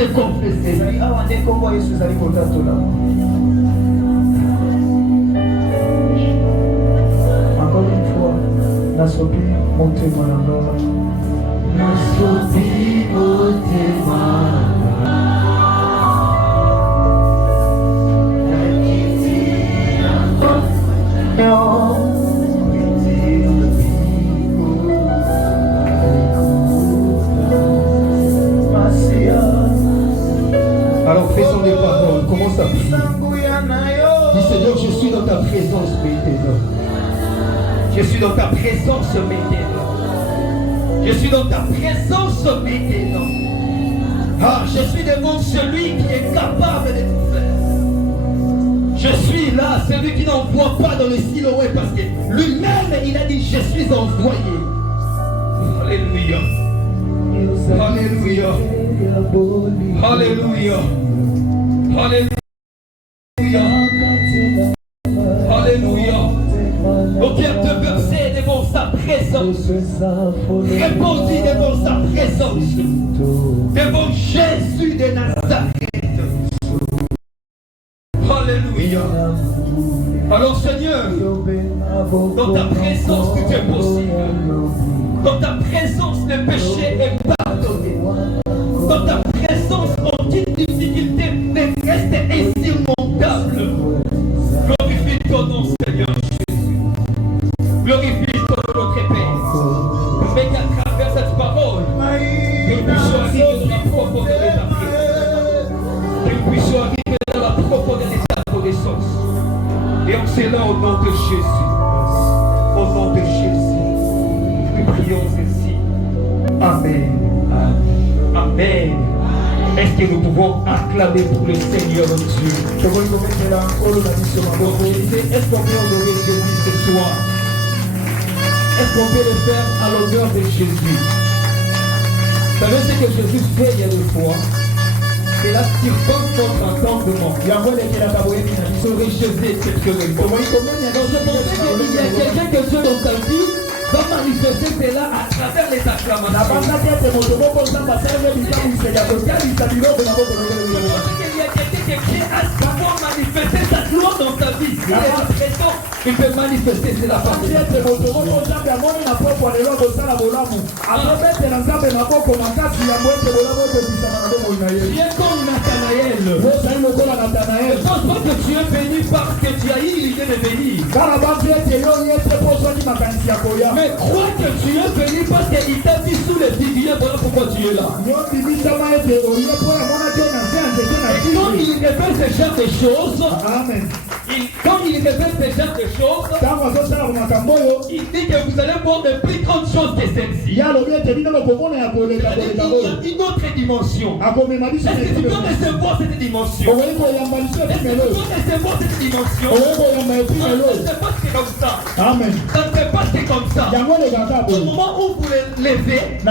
Dieu confessé. Encore une fois, Nasobi, montez moi Nasobi, montez-moi. Alors faisons des paroles, commence à prier. Dis Seigneur, je suis dans ta présence maintenant. Je suis dans ta présence maintenant. Je suis dans ta présence maintenant. Ah, je suis devant celui qui est capable de tout faire. Je suis là, celui qui n'envoie pas dans le Siloé parce que lui-même, il a dit, je suis envoyé. Alléluia. Alléluia. Alléluia. Alléluia. Alléluia. Au cœur de verset devant sa présence. Répondis devant sa présence. Devant Jésus de Nazareth. Alléluia. Alors Seigneur, dans ta présence tout est possible. Dans ta présence le péché est pardonné. Dans ta présence aucune difficulté ne reste insurmontable. Glorifie ton nom Seigneur Jésus. Glorifie ton nom notre Père. Mais qu'à travers cette parole, que nous puissions arriver dans la profondeur de ta présence. Que nous puissions arriver dans la profondeur de ta connaissance. Et on cela au nom de Jésus. Au nom de Jésus. Nous prions ainsi. Amen. Amen. Est-ce que nous pouvons acclamer pour le Seigneur Dieu? Est-ce qu'on peut honorer Jésus ce soir? Est-ce qu'on peut le faire à l'honneur de Jésus? Vous savez ce que Jésus fait il y a deux fois? C'est la circonstance contre entendement. Il y a un Jésus exceptionnellement. Donc je pensais qu'il y a quelqu'un que Dieu dans ta vie va manifester cela à travers les acclamations. Je pensais qu'il y a quelqu'un qui est à savoir manifester sa gloire dans ta vie. Il est présent, il peut manifester cela par Viens comme Nathanaël. Je pense pas que tu es venu parce que tu as eu l'idée de venir. Mais crois que tu es venu parce qu'il t'a mis sous les figuiers. Voilà pourquoi tu es là. Et quand il révèle ce genre de choses, quand il révèle ce genre de choses, il dit que vous allez voir de plus grandes choses que celle-ci. Il y a une autre dimension. Est-ce que tu peux recevoir cette dimension? Est-ce que tu peux recevoir cette dimension? Ça ne se passe que comme ça. Amen. Ça ne se passe que comme ça. Au moment où vous les levez, au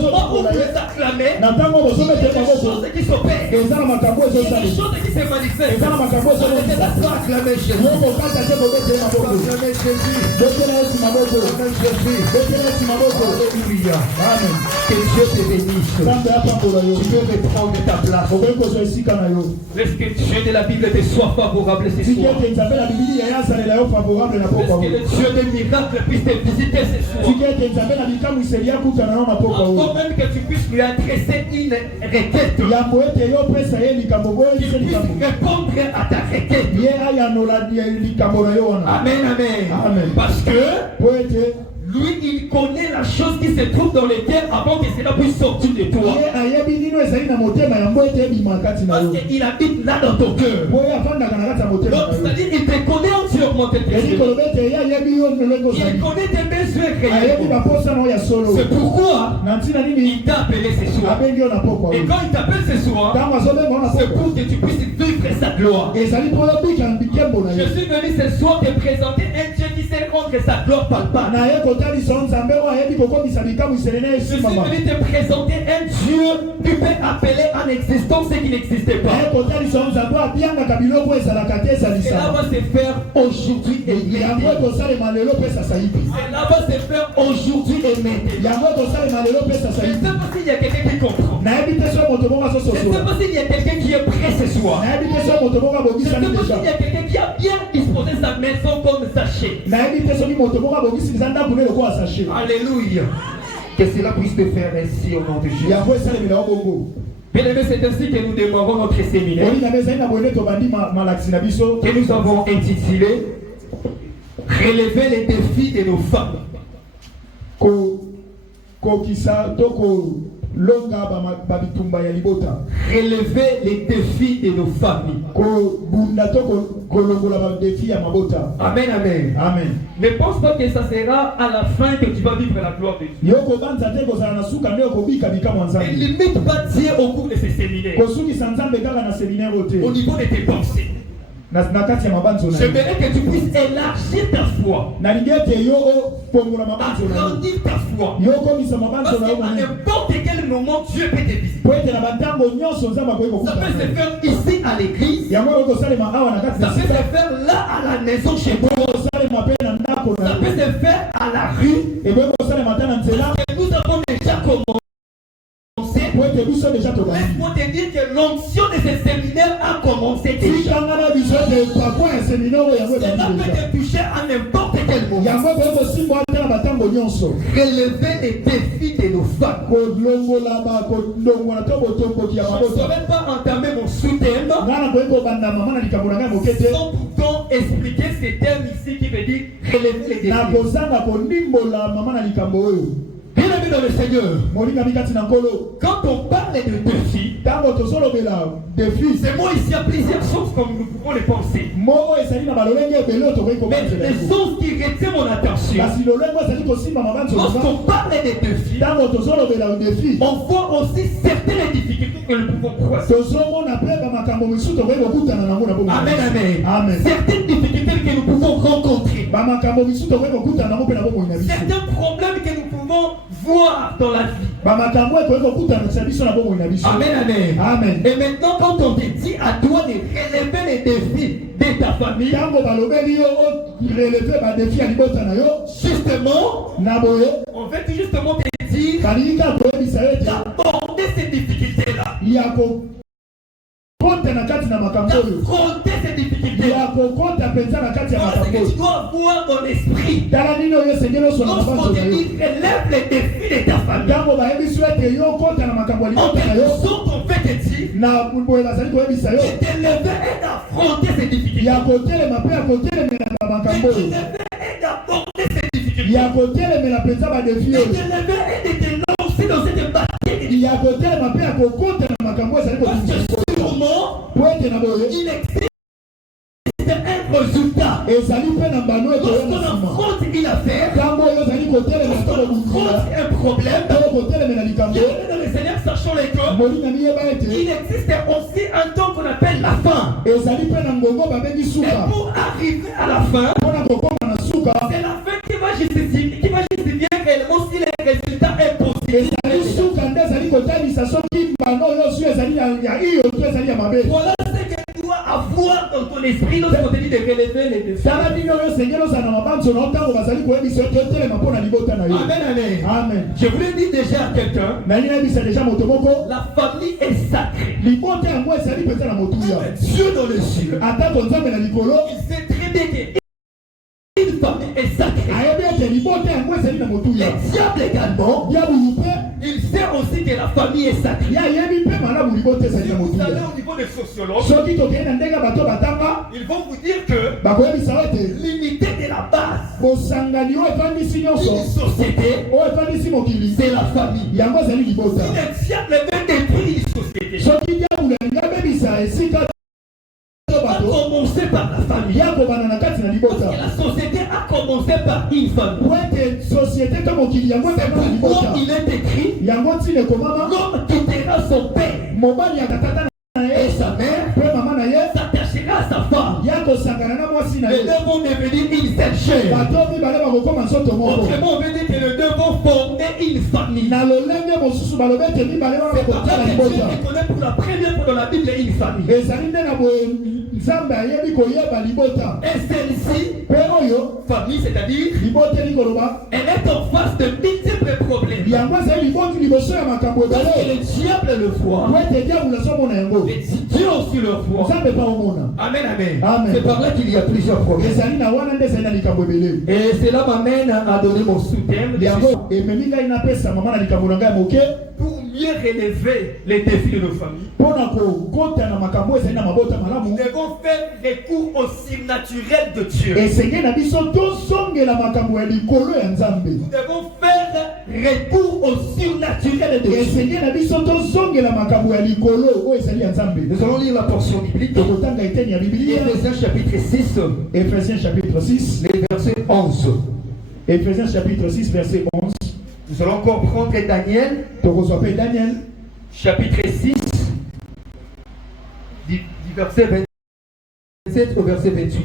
moment où vous les acclamez, il y a des choses qui s'opèrent. Il y a des choses qui se manifestent. On ne pas acclamer Jésus. Alléluia. Amen. Que Dieu te bénisse. Tu peux reprendre ta place. Laisse que Dieu de la Bible te soit favorable ce soir. Laisse que le Dieu des miracles puisse te visiter ce soir. Encore même que tu puisses lui adresser une requête. Qu'il puisse répondre à ta requête. Amen, amen. Parce que lui, il connaît la chose qui se trouve dans le cœur avant que cela puisse sortir de toi. Parce qu'il habite là dans ton cœur. Donc, c'est-à-dire qu'il te connaît entièrement tes péchés. Il connaît tes besoins réellement. C'est pourquoi il t'a appelé ce soir. Et quand il t'appelle ce soir, c'est pour que tu puisses vivre sa gloire. Je suis venu ce soir te présenter un Dieu qui sait rendre montre sa gloire palpable. Je suis venu te présenter un Dieu qui peut appeler en existence ce qui n'existait pas. Cela va se faire aujourd'hui et maintenant. Cela va se faire aujourd'hui et maintenant. Je ne sais pas s'il y a quelqu'un qui comprend. Je ne sais pas s'il y a quelqu'un qui est prêt ce soir. Je ne sais pas s'il y a quelqu'un qui a bien disposé sa maison comme sachet. Alléluia. Que cela puisse te faire ainsi au nom de Jésus. Bien-aimés, c'est ainsi que nous démarrons notre séminaire que nous avons intitulé Relever les défis de nos femmes. Relever les défis de nos familles. Amen, amen. Amen. Ne pense pas que ça sera à la fin que tu vas vivre la gloire de Dieu. Ne limite pas Dieu au cours de ces séminaires. Au niveau de tes pensées. J'aimerais que tu puisses élargir ta foi. Agrandir ta foi. Parce qu'à n'importe quel moment, Dieu peut te visiter. Ça peut se faire ici à l'église. Ça peut se faire là à la maison chez toi. Ça peut se faire à la rue. Parce que nous avons déjà commencé. Laisse-moi te dire que l'onction de ce séminaire a commencé déjà. Cela peut te toucher à n'importe quel moment. Relever les défis de nos femmes. Je ne saurais pas entamer mon sous-thème sans pourtant expliquer ce terme ici qui veut dire relever les défis. Bien-aimé dans le Seigneur, quand on parle de défis, c'est moi ici à plusieurs choses comme nous pouvons les penser. Mais les choses qui retiennent mon attention, lorsqu'on parle de défis, on voit aussi certaines difficultés que nous pouvons croiser. Amen, amen. Certaines difficultés que nous pouvons rencontrer. Certains problèmes que nous pouvons voir dans la vie. Amen, amen. Et maintenant, quand on te dit à toi de relever les défis de ta famille, justement, on veut justement te dire d'aborder ces difficultés-là. D'affronter ces difficultés. Parce que tu dois avoir dans l'esprit. Lorsqu'on te dit relève les défis de ta famille, en quelque sorte on fait te dire de te lever et d'affronter ces difficultés. De te lever et d'aborder ces difficultés. De te lever et de te lancer dans cette bataille. Parce que sûrement, il existe un résultat. Lorsqu'on affronte une affaire, lorsqu'on affronte un problème, dans le Seigneur, sachant les corps, il existe aussi un temps qu'on appelle la fin. Et pour arriver à la fin, c'est la fin qui va justifier réellement si le résultat est positif. Voilà ce que tu dois avoir dans ton esprit lorsqu'on te dit de relever les défis. Amen. Je voulais dire déjà à quelqu'un, la famille est sacrée. Dieu dans les cieux, il sait très bien qu'une famille est sacrée. Le diable également, il sait aussi que la famille est sacrée. Si vous allez au niveau des sociologues, ils vont vous dire que l'unité de la base d'une société, c'est la famille. Si le diable veut détruire une société, a commencé par la famille. Parce que la société a commencé par une famille. Pourquoi il est écrit l'homme quittera son père et sa mère, s'attachera à sa femme. Les deux vont devenir une seule chair. batomi bale bakokoma nzoto moko. Autrement, on veut dire que les deux vont former une famille. Na lolenge mosusu balobi ete mibale wana C'est pour ça bakotala que Dieu libota. reconnaît pour la première fois dans la Bible une famille. ezali nde na boye nzambe ayebi koyeba libota. Et celle-ci, mpe oyo famille, c'est-à-dire, liboteli koloba elle est en face de multiples problèmes. yango ezali liboti liboso ya makambo Parce que ebele le diable le voit. po ete diabolo azomona yango Les Dieu aussi le voit. nzambe pa omona. Amen, amen. Amen. C'est par là qu'il y a plusieurs problèmes. ezali na wana nde ezali na likambo ebele. Et cela m'amène à donner mon sous-thème yango ememi ngai napesa mama na likambo na ngai ya moke pour mieux relever les défis de nos familles. mpona kokota na makambo ezali na mabota Nous malamu. devons faire recours au surnaturel de Dieu. esenge na biso tozongela makambo ya likolo ya nzambe. Nous devons faire recours au surnaturel de Dieu. esenge na biso tozongela makambo ya likolo oyo ezali ya nzambe. Nous allons lire la portion biblique. tokotanga eteni ya biblia Éphésiens chapitre 6, Ephésiens chapitre 6 les versets 11. Ephésiens chapitre 6 verset 11 Nous allons comprendre Daniel, tokozwa mpe Daniel chapitre 6, du verset 27 au verset 28.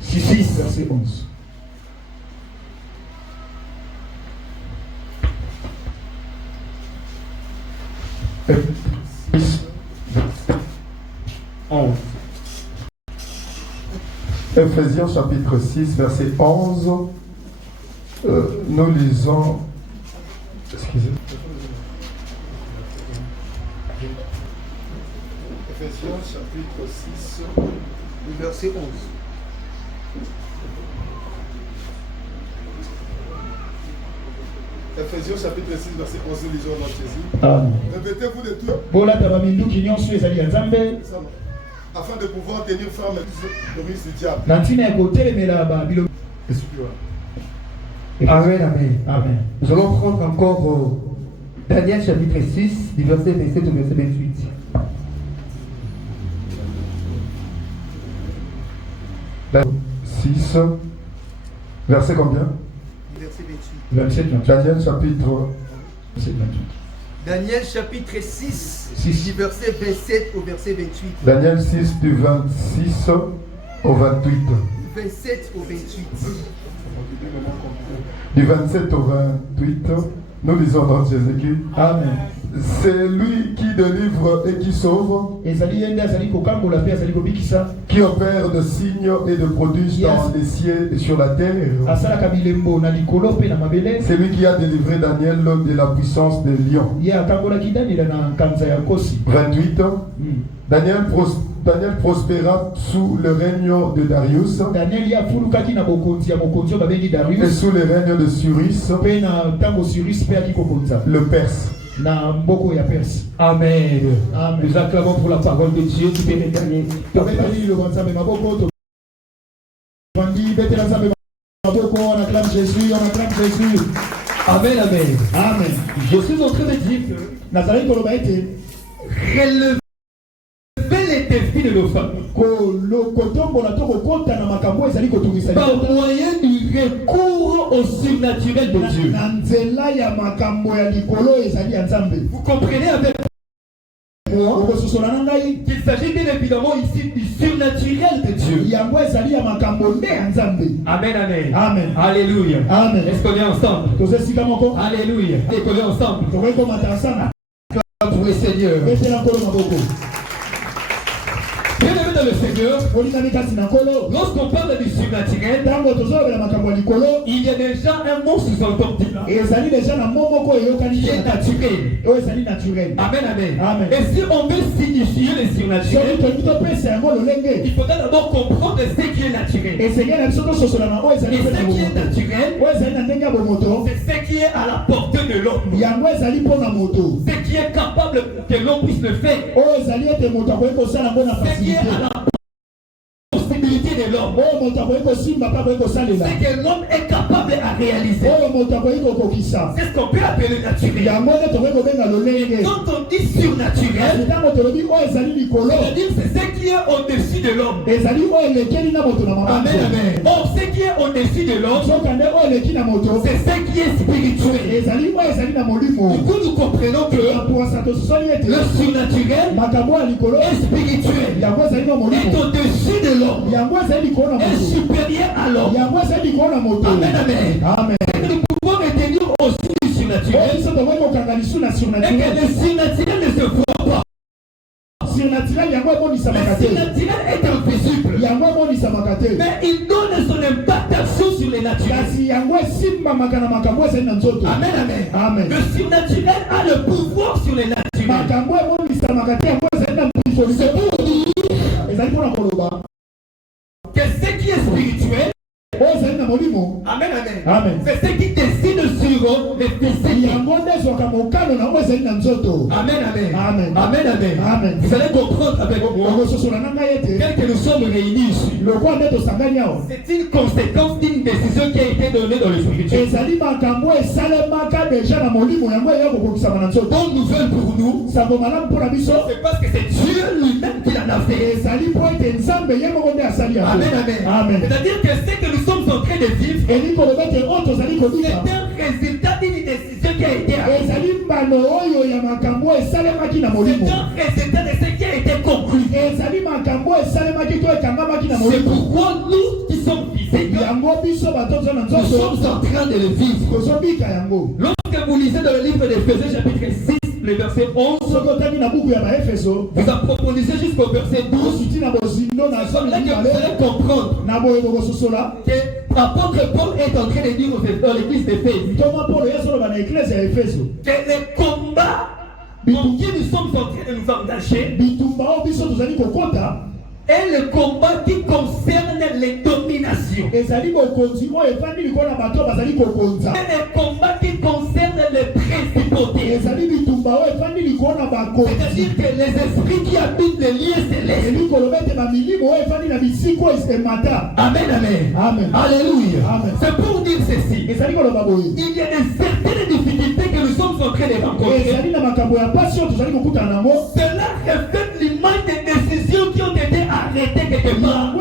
6 verset 11. Ephésiens chapitre 6, verset 11. Nous lisons. Excusez. Ephésiens chapitre 6, le verset 11. Ephésiens chapitre 6, verset 11, nous lisons notre Jésus. Amen. Revêtez-vous de tout, bolata baminduki nyonso ezali ya nzambe afin de pouvoir tenir ferme le risque du diable. na ntina ya kotelemela babilo. Amen, amen. Amen. Nous allons prendre encore Daniel chapitre 6, du verset 27 au verset 28. Daniel 6, verset combien? Verset 28. 27 28. Daniel chapitre 27 28. Daniel chapitre 6, 6. du verset 27 au verset 28. Daniel 6 du 26 au 28. 27 au 28. Du 27 au 28, nous lisons dans Jésus-Christ. Amen. C'est lui qui délivre et qui sauve, ezali ye nde azali kokambola mpe azali kobikisa qui opère de signes et de prodiges Yes. dans les cieux et sur la terre. asalaka bilembo na likolo mpe na mabele. C'est lui qui a délivré Daniel de la puissance des lions. ye akambolaki daniela na nkanza ya nkosi. 28. Daniel prospéra sous le règne de Darius daniel ye afulukaki na bokonzi ya mokonzi oyo babengi et darius sous le règne de Cyrus, mpe na ntango cyrus mpe aki kokonza le Perse. na mboko ya perse. Amen. Amen. Nous acclamons pour la parole de Dieu. Tu peux les derniers. tobeteli liloba nzambe maboko tovandi betela nzambe maboko on acclame jésus on acclame jésus. Amen, amen. Amen. Je suis en train de dire que nazali koloba ete relever les défis de nos familles kotombola to kokota na makambo ezali kotungisa par moyen du recours au surnaturel de Dieu. na nzela ya makambo ya likolo ezali ya nzambe. Vous comprenez avec moi okososola na ngai qu'il s'agit bien évidemment ici du surnaturel de Dieu. yango ezali ya makambo nde ya nzambe. Amen, amen. Amen. Alléluia. Amen. Est-ce qu'on est ensemble? toza esika moko Alléluia. Est-ce qu'on est ensemble? tokoki komata nsana Pour le Seigneur. betela nkolo maboko Bien-aimé dans le Seigneur, olingami kasi na nkolo lorsqu'on parle du surnaturel, ntango tozolobela makambo ya likolo il y a déjà un mot sous-entendu là, ezali deja na mo moko eyokani qui est naturel. oyo ezali naturel. Amen, amen. Amen. Et si on veut signifier le soki surnaturel, tolingi topesa yango lolenge il faudra d'abord comprendre ce qui est naturel. esenge na biso tososola na oyo Et ezali mpe na ce qui est bomoto naturel, oyo ezali na ndenge ya bomoto c'est ce qui est à la portée de l'homme. yango ezali mpo na moto Ce qui est capable que l'homme puisse le faire. oyo ezali ete moto akoki kosala yango na Ce qui est facilité à la possibilité de l'homme. oyo moto akoki kosimba mpe akoki kosalela Ce que l'homme est capable à réaliser. oyo moto akoki kokokisa C'est ce qu'on peut appeler naturel. yango nde tokoki kobenga lolenge. Quand on dit surnaturel, ntango tolobi oyo ezali likolo c'est-à-dire c'est ce qui est au-dessus de l'homme. ezali oyo elekeli na moto na Amen, mabanzo. amen. Or, ce qui est au-dessus de l'homme, sokande oyo eleki na moto c'est ce qui est spirituel. ezali oyo ezali na coup, nous comprenons que le surnaturel est spirituel, est au-dessus de l'homme, est supérieur à l'homme. Amen, amen. Nous pouvons retenir aussi du surnaturel, et que le surnaturel ne se voit pas. Le surnaturel est invisible, mais il donne son impactation sur les naturels. Amen, amen. Le surnaturel a le pouvoir sur les naturels. C'est pour dire que ce qui est spirituel, amen, amen, c'est ce qui décide sur les physiques. Amen, amen. Vous allez comprendre avec moi, tel que nous sommes réunis ici, c'est une conséquence d'une décision qui a été donnée dans le spirituel. Bonne nouvelle pour nous, c'est parce que c'est Dieu lui-même qui l'a fait. Amen. C'est-à-dire que ce que nous sommes en train de vivre, c'est un résultat d'une décision qui a été arrêtée. C'est un résultat de ce qui a été conclu. C'est pourquoi nous qui sommes physiques, nous sommes en train de le vivre. Lorsque vous lisez dans le livre d'Éphésiens chapitre 6, le verset 11, vous approfondissez jusqu'au verset 12, là que vous allez comprendre que l'apôtre Paul est en train de dire dans l'église d'Éphèse que les combats dans qui nous sommes en train de nous engager est le combat qui concerne les dominations. Et le combat qui concerne les principautés. C'est-à-dire que les esprits qui habitent les lieux célestes. Amen. Alléluia. C'est pour dire ceci. Il y a des certaines difficultés que nous sommes en train de rencontrer. Cela reflète l'image des décisions qui ont été arrêtées quelque part.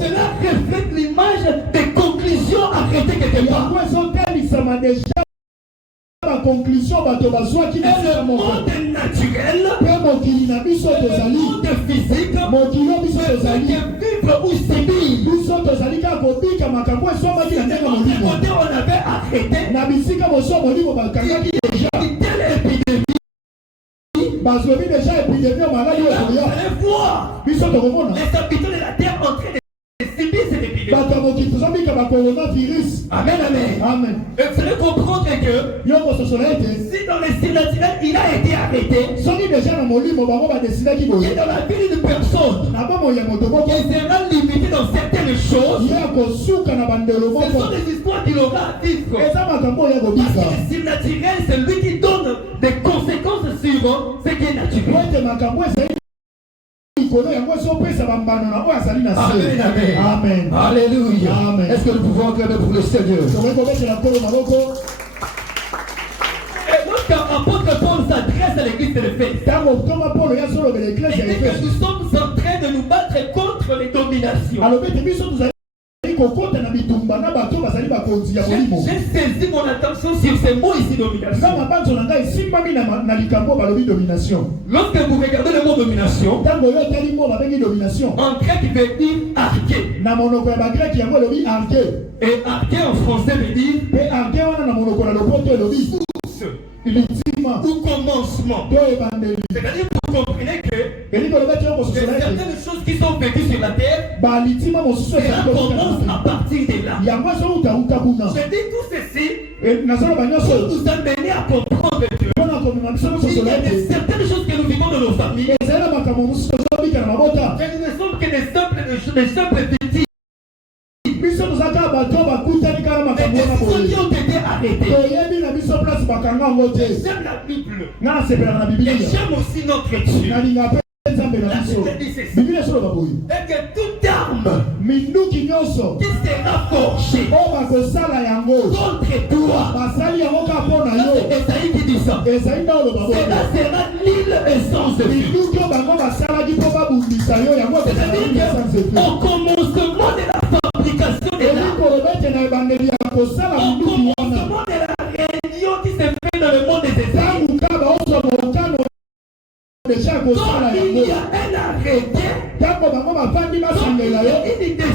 Cela reflète l'image des conclusions arrêtées quelque part. Et le monde naturel, le monde physique, vivre ou subir. Côté on avait arrêté telle épidémie. Vous allez voir les habitants de la terre en train de subir cette épidémie. Amen. Et vous allez comprendre que si dans le surnaturel il a été arrêté, et dans la vie d'une personne qui sera limitée dans certaines choses, ce sont des histoires qu'il aura à vivre. Parce que le surnaturel, c'est lui qui donne des conséquences sur ce qui est naturel. Amen. Alléluia. Est-ce que nous pouvons acclamer pour le Seigneur? Et donc quand l'apôtre Paul s'adresse à l'église de l'Éphèse, il dit que nous sommes en train de nous battre contre les dominations. J'ai saisi mon attention sur ces mots ici, domination. Lorsque vous regardez le mot domination, en grec il veut dire arché. Et arché en français veut dire source ou commencement. C'est-à-dire que vous comprenez que certaines choses qui sont vécues sur la terre, cela commence à partir de là. Je dis tout ceci pour nous amener à comprendre que il y a certaines choses que nous vivons dans nos familles, que nous ne sommes que des simples victimes. Les décisions qui ont été arrêtées. J'aime la Bible. Et j'aime aussi notre Dieu. La Bible dit ceci. Et que toute arme qui sera forgée contre toi, Esaïe qui dit ça, cela sera l'île essence de Dieu. C'est-à-dire qu'au commencement de la fabrication de l'arme, au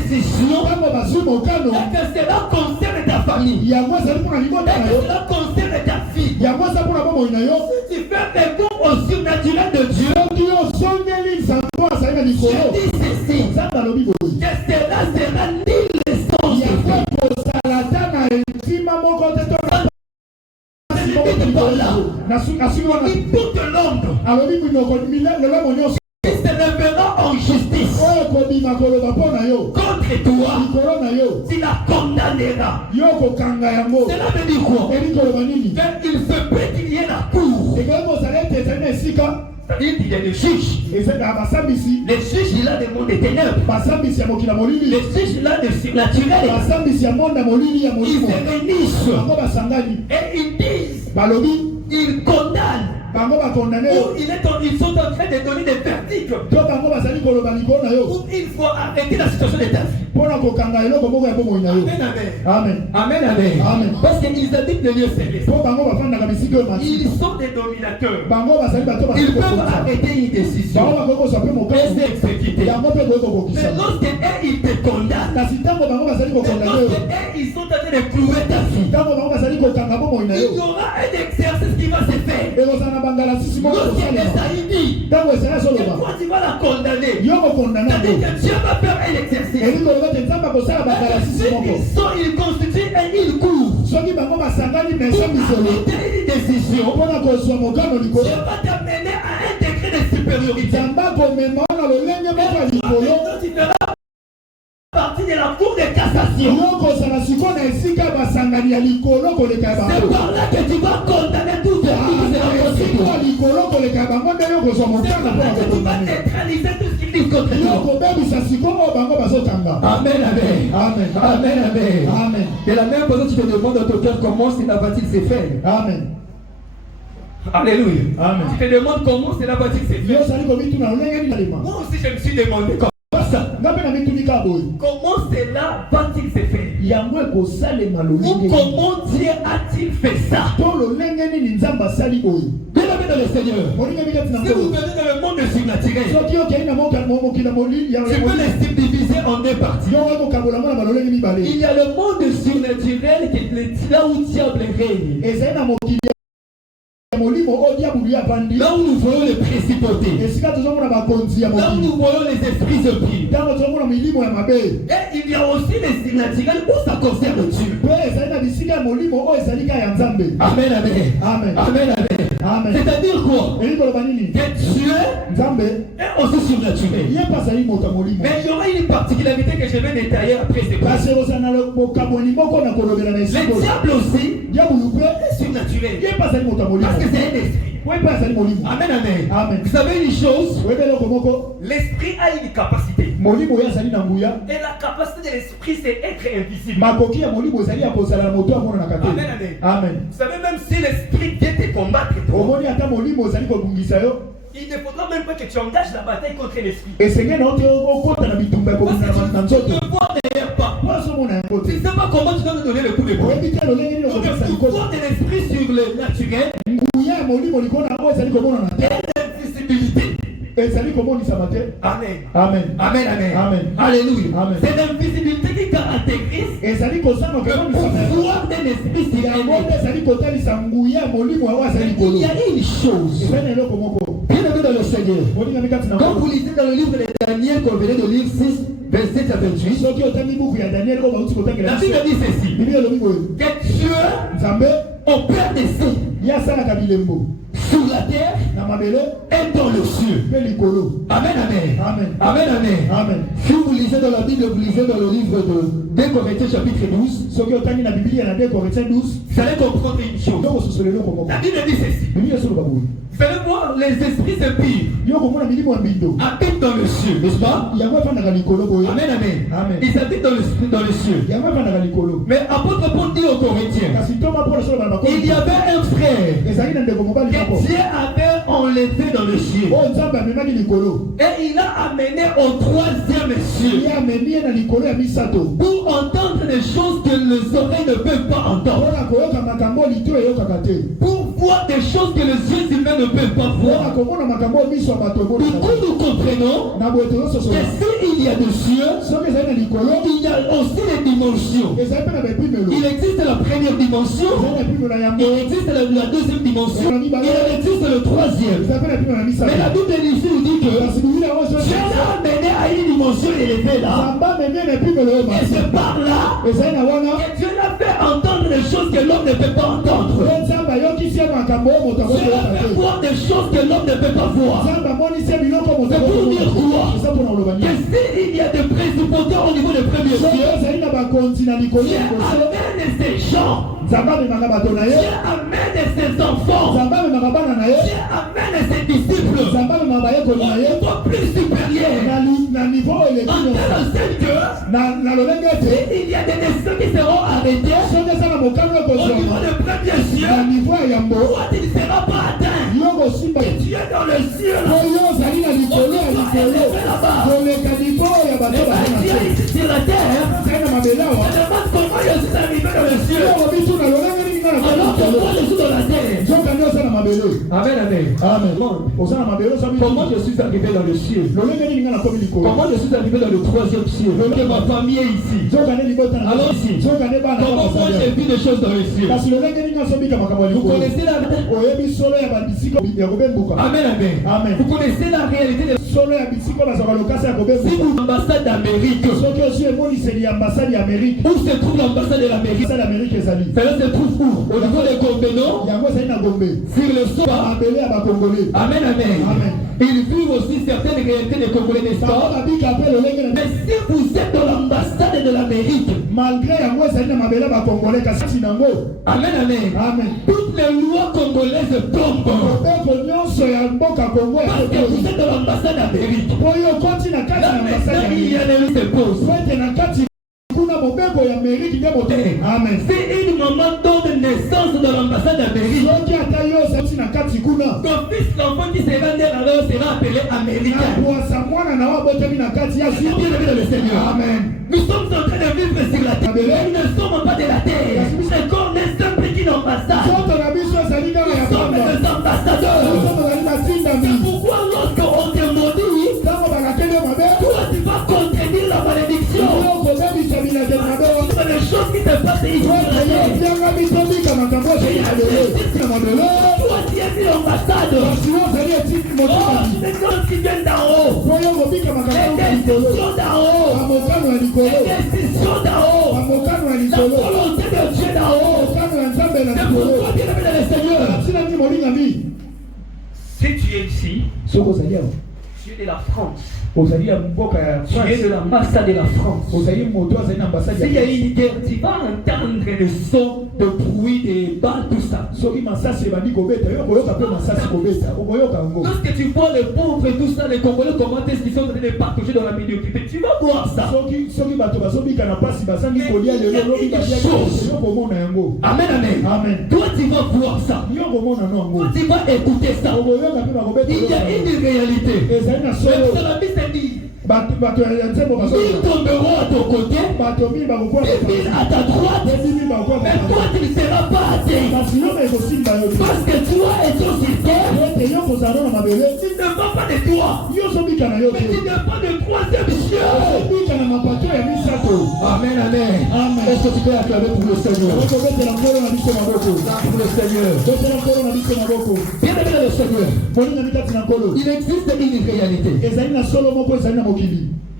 décision ntango bazwi mokano et que cela concerne ta famille, yango ezali mpona libota et na que yo, cela concerne ta fille, yango eza mpona bomoi na yo. si tu fais recours au surnaturel de Dieu, soki osongeli nzambe azali na je likolo, dis ceci, nzambe alobi boye que cela sera nul sans yango effet. ekozala ta na etima moko te to nasuki wana Et toute l'ombre alobi minoko lelemo nyonso qui se lèvera en justice oyo kobima koloba mpo na yo contre toi, likolo na yo, tu la condamneras. yo kokanga yango. Cela veut dire quoi? Eli koloba nini? Il se peut qu'il y ait la cour. ekoki kozala ete ezali na esika C'est-à-dire qu'il y a des juges. ezaka basambisi, Les juges là des mondes des ténèbres. basambisi ya mokili ya molili, Les juges là de surnaturel. basambisi ya monde ya molili ya Ils molimo, se réunissent bango basangani et ils disent, balobi, ils condamnent. bango bakondane Ou ils sont en train de donner des verdicts. to bango bazali koloba likolo na yo Ou il faut arrêter la situation de ta vie. mpona kokanga eloko moko ya bomoi na yo. Amen, amen. Amen. Amen, amen. Amen. Parce qu'ils habitent le lieu céleste. Po bango bafandaka bisika oyo Ils matiki, sont des dominateurs. bango bazali bato Ils bazali peuvent kokokisa, arrêter une bango décision bakoki kozwa mpe et mokasi s'exécuter. yango mpe koki kokokisa. Mais lorsque eux, ils te condamnent, Kasi ntango bango bazali mais kokondane lorsque yo, eux, ils sont en train de clouer ta vie, ntango bango bazali kokanga bomoi na il y yo, aura un exercice qui va se faire. ekozala na bangala sisi moko Lorsque kosalema. Esaïe dit Ntango ezali que azoloba toi, tu vas la condamner, yo kokondana c'est-à-dire yango, que Dieu va faire un exercice. eli koloba te nzambe akosala bangala sisi moko. Ils constituent un île court. Soki bango basangani na Pour esambiselo arrêter une décision, mpona kozwa mokano Dieu likolo, va t'amener à un degré de supériorité. nzambe akomema na lolenge moko ya likolo, Maintenant, tu feras partie de la cour de cassation. yo kozala sikoyo na esika ya basangani ya likolo koleka ya C'est bango. par là que tu vas condamner toute la vie qui sera contre esika toi. ya likolo koleka ya bango nde yo kozwa C'est mokano par là mpona que tu vas kokondane, neutraliser tout ce qu'ils disent contre yo toi. kobebisa sikoyo oyo bango bazokanga. Amen, amen. Amen. Amen, amen. Amen. De la même façon, tu te demandes dans ton cœur comment cela va-t-il se faire. Amen. Alléluia. Amen. Tu te demandes comment cela va-t-il se yo faire. ozali komituna lolenge nini nalema Moi aussi, je me suis demandé comment ça. nga mpe na mitunika boye Comment cela va-t-il se faire? yango ekosalema Ou lolenge nini? comment Dieu a-t-il fait ça? to lolenge nini nzambe asali boye. Bien-aimé dans le Seigneur, moninga mikati na si vous ngolo venez dans le monde surnaturel, soki okei na mokili ya molili ya tu peux les subdiviser en deux parties. yo oyo kokabola ngo na balolenge Il mibale, y a le monde surnaturel qui est là où diable règne. ezali na mokili ya molimo oyo diabulu ya bandi, Là où nous voyons les principautés. esika tozomona bakonzi ya Là où mokili, nous voyons les esprits impies. ntango tozomona milimo ya mabe, Et il y a aussi les surnaturels où ça concerne Dieu. mpe ezali na bisika ya molimo oyo ezali kaka ya nzambe. Amen, amen. Amen. Amen, amen. Amen. C'est-à-dire quoi? Eli koloba nini? Que Dieu Nzambe est aussi surnaturel. ye mpe azali moto ya molimo, Mais il y aura une particularité que je vais détailler après ces passages. kasi ekozala na bokaboni moko na kolobela na Le esika oyo. diable aussi diabulu mpe est surnaturel. ye mpe azali moto ya molimo, Parce que c'est un esprit. we mpe azali molimo. Amen, amen. Amen. Vous savez une chose? oyeba eloko moko, L'esprit a une capacité. molimo oyo azali na nguya, Et la capacité de l'esprit, c'est être invisible. makoki ya molimo ezali ya kozala na moto amonanaka te. Amen, amen. Amen. Vous savez, même si l'esprit vient te combattre, toi, omoni ata molimo ezali kobungisa yo, il ne faudra même pas que tu engages la bataille contre l'esprit. esenge na yo te okota na bitumba ya Parce kobungisa na que nzoto, tu ne vois d'ailleurs pas. po azomona yango Tu ne te. sais pas comment tu dois te donner le coup de poing. oyebi te lolenge nini Donc, okobisa le likolo, pouvoir de l'esprit sur le naturel, nguya ya molimo likolo na yango ezali komonana te, l'invisibilité. ezali komonisama te. Amen. Amen. Amen, amen. Amen. Alléluia. Amen. C'est l'invisibilité qui caractérise ezali kozanga le komonisama yango, pouvoir d'un esprit sur yango un nde autre. ezali kotalisa nguya ya molimo yango azali Il likolo. y a une chose, ezali na eloko moko, bien-aimé dans le Seigneur. moningami kati na Quand ngolo. vous lisez dans le livre de Daniel, qu'on venait de lire 6, 27 à 28, soki otangi buku ya daniel oyo bauti la kotangela Bible dit ceci, bibi elobi boye, que Dieu nzambe opère des signes ye asalaka bilembo sur la terre na mabele et dans le ciel. mpe likolo. Amen, amen. Amen. Amen, amen. Amen. Si vous lisez dans la Bible, vous lisez dans le livre de 2 Corinthiens chapitre 12, soki otangi na bibilia na 2 Corinthiens 12 vous allez comprendre une chose. yo kososola eloko moko, La Bible dit ceci. bibilia esoloba boye, Vous allez voir les esprits impies yo komona milimo ya mbindo habitent dans le ciel, n'est-ce pas? yango efandaka likolo boye, Amen, amen. Amen. Ils habitent dans le ciel. yango efandaka likolo. Mais apôtre Paul dit aux Corinthiens, kasi toma mpona soloba na il y bakozi avait un frère ezali na ndeko mobali que moko Dieu avait enlevé dans le ciel. oyo nzambe amemaki likolo, Et il a amené au troisième ciel ye amemi ye na likolo ya misato pour entendre des choses que les oreilles ne peuvent pas entendre. mpona koyoka makambo lito eyokaka te, Pour voir des choses que les yeux humains ne peuvent pas mpona voir. bakomona makambo miso bato Du coup, nous comprenons na boto so so que s'il y a des cieux, soki ezali na likolo il y a aussi les dimensions. ezali mpe na bepimelo Il existe la première dimension, ezali na epimelo ya il existe la deuxième dimension, il existe le troisième. ezali mpe na epimelo ya Mais misato la Bible ici nous dit que kasi biblia yango Dieu l'a amené à une dimension élevée là. nzamba meme na epimelo oyo Et masi c'est par là ezali na wana que Dieu l'a fait entendre des choses que l'homme ne peut pas entendre. ye nzambe ayokisi ye makambo oyo moto Dieu l'a akokoyoka fait te voir des choses que l'homme ne peut pas voir. nzambe amonisi ye biloko moto C'est pour dire quoi? eza mpona koloba Que nini s'il y a des principautés au niveau des premiers soki cieux, ezali na bakonzi na likolo Dieu ya liboso amène ces gens, nzambe amemaka bato na ye Dieu amène ses enfants, nzambe amemaka bana na ye Dieu amène ses disciples nzambe amemaka bayekoli na au ye niveau plus supérieur. na niveau oyo eleki En nyonso telle enseigne que na lolenge ete il y a des nations qui seront arrêtées soki eza na mokano oyo au niveau kozwama des premiers na cieux. niveau ya yambo Toi, tu ne seras pas atteint. yo kosimba Tu es dans le ciel. oyo ozali na likolo ya likolo koleka niveau oyo ya bato Et bazali na Dieu se ici sur la terre, ezali na mabele awa je demande comment je suis arrivé dans le ciel. yo kobitu na lolenge nini nga na Alors que likolo moi je suis dans la terre. nzokande oza na mabele Amen, amen. amen oza na mabele oza Comment je suis arrivé dans le ciel? lolenge nini nga na komi likolo Comment je suis arrivé dans le troisième ciel? Que ma famille est ici. nzokande libota na Alors ici, nzokande bana comment moi j'ai vu des choses dans le ciel? kasi lolenge nini nga azobika makambo ya Vous likolo connaissez la oyebi solo ya babisika ya kobembuka Amen, amen. Amen. Vous connaissez la réalité de solo ya bisika bazwaka lokasi ya si kobembuka vous l'ambassade d'Amérique, soki ozwi emoniseli ya ambasade ya amerike où se trouve l'ambassade de l'Amérique? ambasade ya amerike ezali Cela se trouve où? Au niveau des Combénons, yango ezali na gombe sur le sol. mabele ya bakongole Amen, amen. Amen. Ils vivent aussi certaines réalités des Congolais, n'est-ce bango pas? babika mpe lolenge na Mais si vous êtes dans l'ambassade de l'Amérique, malgré yango ezali na mabele ya bakongole kasi nango amen, amen. amen Toutes les lois congolaises tombent. mobeko nyonso ya mboka kongo ya Parce que vous êtes dans l'ambassade d'Amérique. po yo okoti na kati Là na ambasade maintenant, ya il y a amerike des se posent. po ete na kati kuna mobeko ya amerike nde moto amen Si une maman donne naissance dans l'ambassade d'Amérique, soki ata yo ozali na kati kuna ton fils, l'enfant qui sera né alors sera appelé américain. nakwasa mwana na yo abotami na kati ya Bien aimé dans le Seigneur. amen Nous sommes en train de vivre sur la terre. Nous ne sommes pas de la terre. C'est comme les simples qui n'ambassade. nzoto na biso ezali kaka ya Nous sommes pamba des ambassadeurs. biso tozali batindami C'est pourquoi lorsqu'on te maudit, ntango bakateli yo mabe toi tu vas contredire la malédiction. yo kobebisa bilakeli mabe C'est des choses qui te passent ici sur la terre. otyanga biso bika makambo ezali na lelo na mabele Toi tu es sur l'ambassade. kasi yo ozali etiki Oh, motikali c'est des choses qui viennent d'en haut. po yo kobika makambo Les ya likolo décisions d'en haut. bamokano ya likolo Les décisions d'en haut. bamokano ya La likolo volonté de Dieu d'en haut. mokano ya nzambe na C'est likolo pourquoi, bien aimé dans le Seigneur, ntina nini molingami si tu es ici, soki ozali awa tu es de la France. ozali ya mboka ya Tu es france de l'ambassade de la France. ozali moto azali na ambasade S'il y ya a une guerre, tu vas entendre le son, le bruit des balles, tout ça. soki masasi ebandi kobeta yo okoyoka mpe masasi kobeta okoyoka yango Lorsque tu vois les pauvres et tout ça, les Congolais, comment est-ce qu'ils sont en train de partager dans la médiocrité, tu vas voir ça. soki bato bazobika na pasi bazangi kolia lelo lobi yo komona yango Amen, amen. amen Toi, tu vas voir ça. yo komona no yango Toi, tu vas écouter ça. okoyoka mpe bakobeta Il y a une réalité. ezali na Le solo psalmiste dit, bato ya nzembo ils tomberont à ton côté, bato mili bakokuwa et mille à ta droite, mili bakokuwa mais toi, tu ne seras pas atteint. kasi yo na ekosimba yo Parce que toi et ton système, ete yo kozala na mabele tu ne vas pas de toi. yo ozobika na yo Mais tu te n'es pas de troisième cieux. ozobika na mapato ya misato Amen, amen. Amen. Est-ce que tu peux acclamer pour le Seigneur? okobetela nkolo na biso maboko Pour le Seigneur. betela nkolo na biso maboko Bien aimé dans le Seigneur, molingami kati na nkolo il existe une réalité. ezali na solo moko ezali na mokili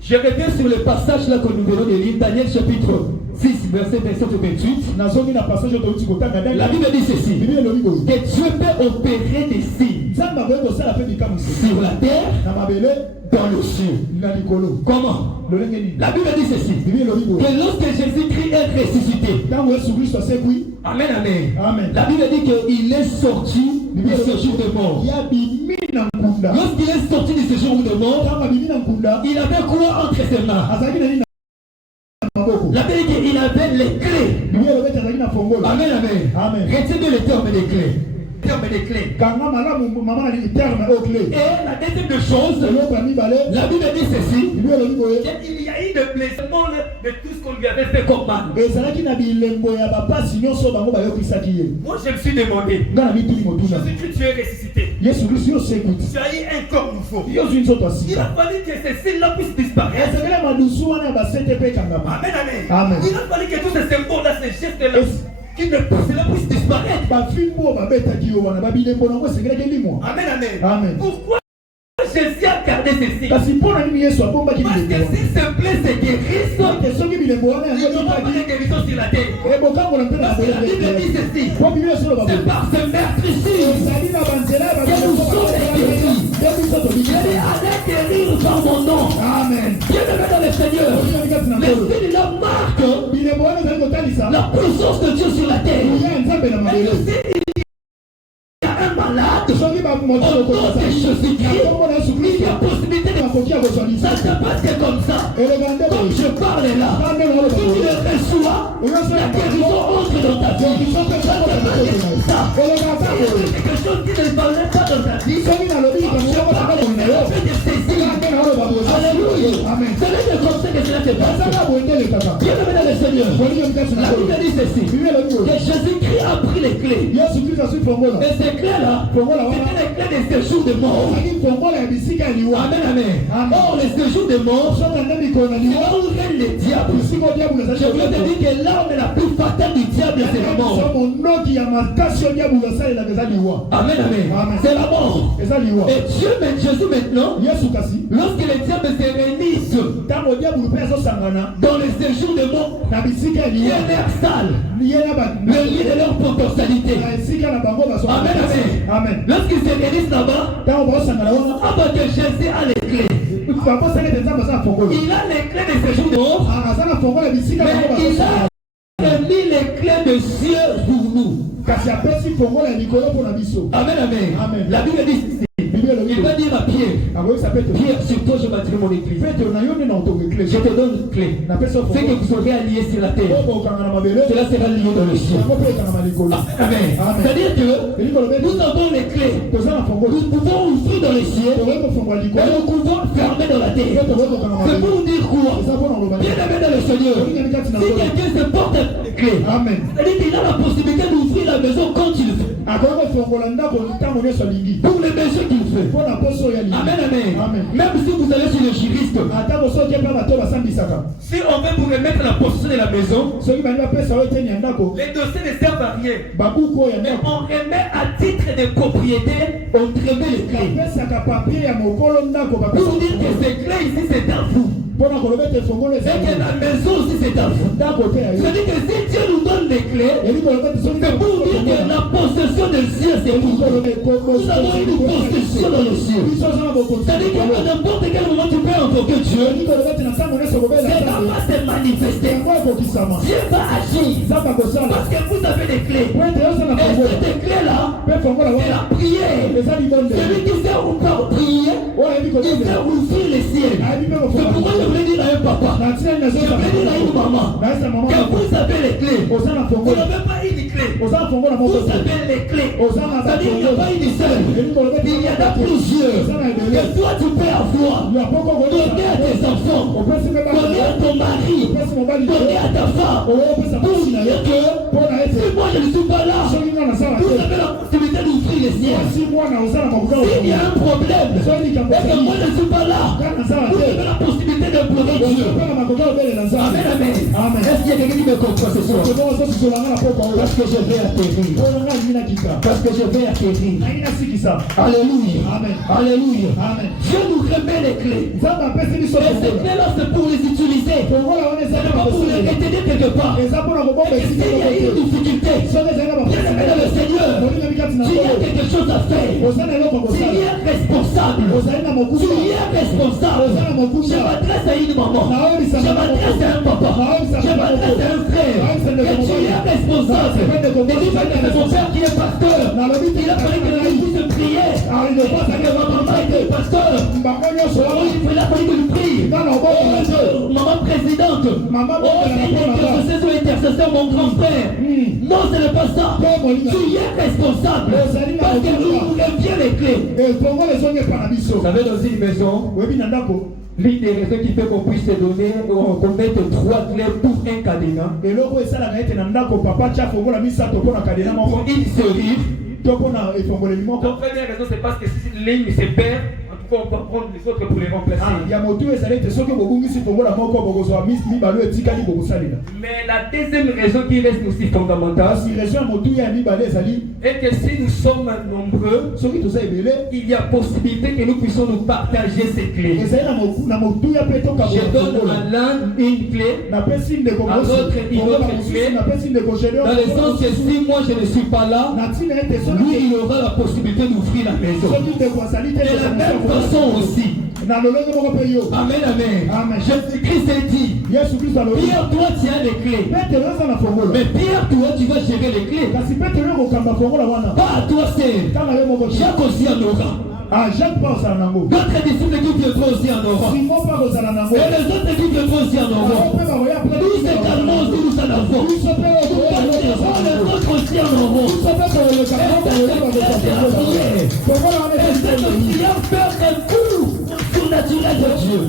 Je reviens sur le passage là que nous venons de lire, Daniel chapitre 6, verset 27 au 28. nazongi na passage oyo touti kotanga La Bible dit ceci, bibi elobi boye que Dieu peut opérer des signes nzambe akoki kosala mpe likamwisi sur la terre, na mabele dans le ciel. na likolo Comment? lolenge nini La Bible dit ceci, bibi elobi boye que lorsque Jésus-Christ est ressuscité, ntango yesu kristo asekwi Amen, amen. Amen. La Bible dit qu'il est sorti du séjour de mort. ya bimi na nkunda Lorsqu'il est sorti du séjour de mort, ntango abimi na nkunda il avait quoi entre ses mains? azalaki na nini na maboko La Bible dit qu'il avait les clés. bibi elobi ete azalaki na fongolo Amen, amen. Amen. Retenez le terme des clés. Terme des clés. kanga malamu mama na terme oyo clé Et la deuxième chose, eloko ya mibale la Bible dit ceci, bibi elobi boye qu'il y a rempli de blessures de tout ce qu'on lui avait fait comme mal. Moi, je me suis demandé, Jésus-Christ, tu es ressuscité. Tu as eu un corps nouveau. Il a fallu que ces signes-là puissent disparaître. Amen, amen. Il a fallu que tous ces symboles-là, ces gestes-là, cela puisse disparaître. Amen, amen. Pourquoi Jésus a gardé ces signes? Parce que si ce blé se guérisse, il n'y aura pas de guérison sur la terre. Parce que la Bible dit ceci, c'est par ce meurtrissure que nous sommes guéris. Allez guérir par mon nom. Amen. Bien-aimé dans le Seigneur, les signes là marquent la puissance de Dieu sur la terre. Malade, au nom de Jésus-Christ, il y a possibilité de ça se passe comme ça. Comme je parle là, si tu le reçois, la guérison entre dans ta vie. Ça se passe comme ça. Il y a quelque chose qui ne parlait pas dans ta vie. Je parle, je fais des saisies. Alléluia. C'est l'un des conseils que cela se passe. Bien-aimé dans le Seigneur, la Bible dit ceci, que Jésus-Christ a pris les clés. Et ces clés-là, c'était les clés des séjours de mort. Amen, amen. Or, les séjours de mort, c'est là où règne le diable. Je voulais te dire que l'arme la plus fatale du diable, c'est la mort. Amen, amen. C'est la mort. Et Dieu, Jésus maintenant, lorsque les diables se réunissent dans les séjours de mort, il y a l'air sale, le lieu de leur potentialité. Amen, amen. Lorsqu'ils se réunissent là-bas, avant que Jésus a les clés. Il a les clés de séjours de mort, mais il a mis les clés de cieux pour nous. Amen, amen. La Bible dit il va dire à Pierre, Pierre, sur toi je bâtirai mon église. Je te donne une clé. Ce que vous serez alliés sur la terre, cela sera lié dans le ciel. Amen. C'est-à-dire que nous avons les clés. Nous pouvons ouvrir dans les cieux et nous pouvons fermer dans la terre. C'est pour vous dire quoi? Bien aimé dans le Seigneur, si quelqu'un se porte les clés, c'est-à-dire qu'il a la possibilité d'ouvrir la maison quand il veut. Pour les besoins qu'il fait. Amen, amen. Même si vous allez chez le juriste, si on veut vous remettre la possession de la maison, les dossiers ne servent à rien. Mais on remet à titre de propriété, on remet les clés. Pour dire que ces clés ici c'est à vous. Et que la maison aussi c'est à vous. C'est-à-dire que si Dieu nous donne les clés, c'est pour dire que la possession des cieux c'est pour nous. Nous avons une possession dans les cieux. C'est-à-dire qu'à n'importe quel moment tu peux invoquer Dieu. C'est pas se manifester. Dieu va agir. Parce que vous avez des clés. Et ces clés-là, c'est la prière. Celui qui sait où prier, il sait ouvrir les cieux. C'est pourquoi je voulais dire à un papa, je voulais dire à une maman, que vous avez les clés. Vous n'avez pas une clé. Vous avez les clés. C'est-à-dire qu'il n'y a pas une seule. Il y en a plusieurs. Que toi tu peux avoir. Donner à tes enfants. Donner à ton mari. Donner à ta femme. Pour dire que si moi je ne suis pas là, vous avez la possibilité d'ouvrir les cieux. S'il y a un problème et que moi je ne suis pas là, vous avez la possibilité de pleurer Dieu. Amen, amen. Est-ce qu'il y a quelqu'un qui me comprend ce soir? Parce que je vais atterrir. Parce que je vais atterrir. Alléluia. Alléluia. Dieu nous remet les clés. Et ces clés-là, c'est pour les utiliser. C'est pas pour les retenir quelque part. Et s'il y a une difficulté, bien aimé dans le Seigneur, s'il y a quelque chose à faire, s'il y a responsable, je m'adresse à une maman, je m'adresse à un papa, je m'adresse à un frère, que tu es responsable. Et il fallait que mon père qui est pasteur, il a fallu que la puisse prier. Parce que ma maman était pasteur. Il a fallu que je prie. Maman présidente. Intercesseur, mon grand frère. Non, ce n'est pas ça. Tu es responsable. Parce que nous voulons bien les clés. Vous savez, dans une maison, L'une des raisons qui fait qu'on puisse se donner, qu'on mette 3 clés pour un cadenas, Et là, ça la gagne, papa, tu as fait la mise à ton cadenas. pour une serrure. La première raison, c'est parce que si une ligne se perd, en tout cas, on peut prendre les autres pour les remplacer. Mais la deuxième raison qui reste aussi fondamentale est que si nous sommes nombreux, il y a possibilité que nous puissions nous partager ces clés. Je donne à l'un une clé, à l'autre une autre clé, dans le sens que si moi je ne suis pas là, lui il aura la possibilité d'ouvrir la maison. De la même façon aussi. Amen, amen. Jésus-Christ a dit, Pierre, toi tu as les clés. Mais Pierre, toi tu vas gérer les clés. Pas à toi seul. Jacques aussi en aura. D'autres disciples qui viendront aussi en aura. Et les autres qui viendront aussi en aura. Nous également aussi nous en avons. Nous partirons les autres aussi en auront. Et c'est aussi faire un coup surnaturel de Dieu. Au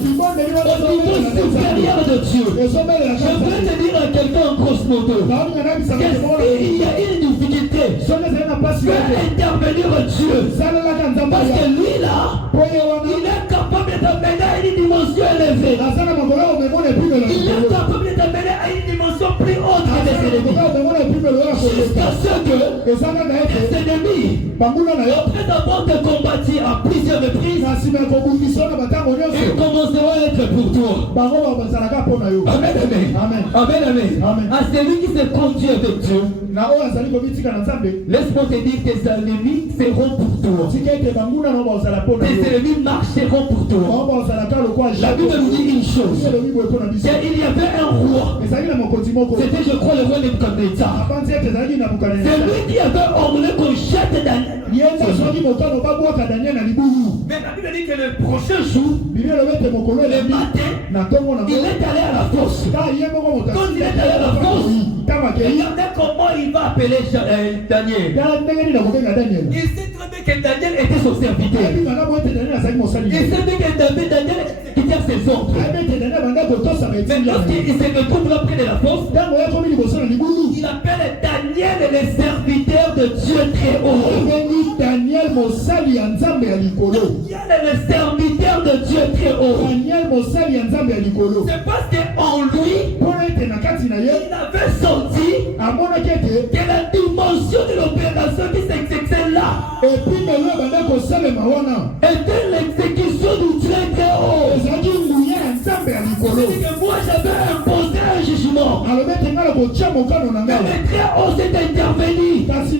niveau supérieur de Dieu. Je veux te dire à quelqu'un en grosse moto. Il y a une difficulté. Fait intervenir Dieu. Parce que lui là, il est capable de t'amener à une dimension élevée. Il est capable de t'amener à une dimension plus haute que les ennemis. Jusqu'à ce que les ennemis, après d'avoir te combattu à plusieurs reprises, ils commenceront à être pour toi. Amen, amen. Amen, amen. À celui qui se conduit avec Dieu, laisse-moi te dire que tes ennemis seront pour toi. Tes ennemis marcheront pour toi. La Bible nous dit une chose. Il y avait un roi. C'était, je crois, le roi Nebuchadnezzar. C'est lui qui avait ordonné qu'on jette Daniel. Mais la Bible dit que le prochain jour, le matin, il est allé à la fosse. Quand il est allé à la fosse, regardez comment il va appeler Daniel. Il sait très bien que Daniel était son serviteur. Il sait bien que Daniel était ses ordres. Mais lorsqu'il se retrouve là près de la fosse, il appelle Daniel le serviteur de Dieu très haut. Daniel le serviteur de Dieu très haut. C'est parce qu'en lui, il avait senti que la dimension de l'opération qui s'exécutait là était l'exécution du Dieu très haut. C'est que moi j'avais imposé un jugement. Mais le très haut s'est intervenu. C'est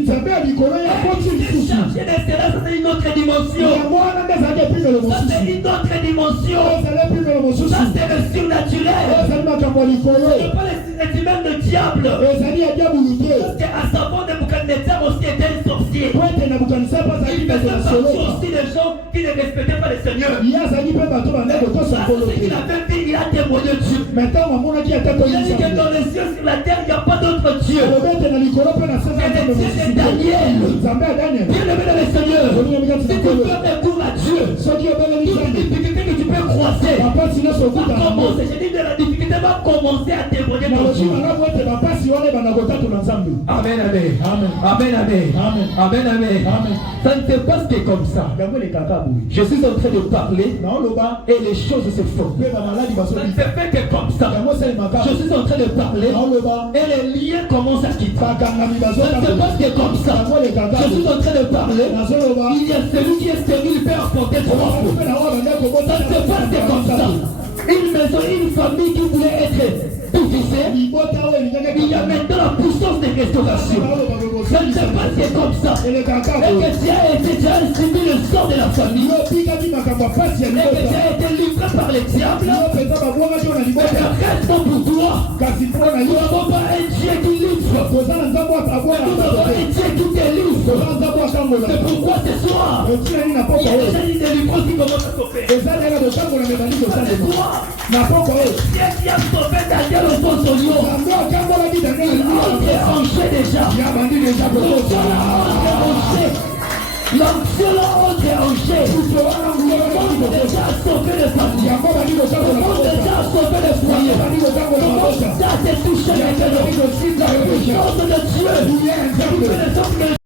une autre dimension. Ça c'est une autre dimension. Ça c'est le surnaturel. C'est pas les humains de diable. Parce qu'à savoir Nebuchadnezzar aussi était un sorcier. Il faisait partie aussi des gens qui ne respectaient pas le Seigneur. Il avait dit, il a témoigné Dieu. Il a dit que dans les cieux sur la terre, il n'y a pas d'autre Dieu. C'est le Dieu de Daniel. Bien aimé dans le Seigneur. Si tu peux recours à Dieu, toute difficulté que tu peux croiser va commencer. Je dis de la difficulté va commencer à témoigner ton Dieu. Amen, amen. Amen, amen. Amen, amen. Ça ne se passe que comme ça. Je suis en train de parler et les choses se font. Ça ne se fait que comme ça. Je suis en train de parler et les liens commencent à quitter. Ça ne se passe que comme ça. Je suis en train de parler. Il y a celui qui est stérile peut apporter 3 fois. Ça ne se passe que comme ça. Une maison, une famille qui voulait être difficile, il y a maintenant la puissance de restauration. Ça ne se passe que comme ça. Et que tu as subi le sort de la famille. Et que tu as été livré par les diables. Et que reste pour toi. Nous n'avons pas un Dieu qui livre. Nous avons un Dieu qui te livre. C'est pourquoi ce soir, il y a déjà une délivrance qui commence à s'opérer. C'est toi. Dieu qui a sauvé Daniel au fond de son lion. Il a entré déjà. L'onction est rangée. Le monde déjà sauvé les familles. Le monde déjà sauvé les foyers. Le monde déjà s'est touché les choses de Dieu. Les hommes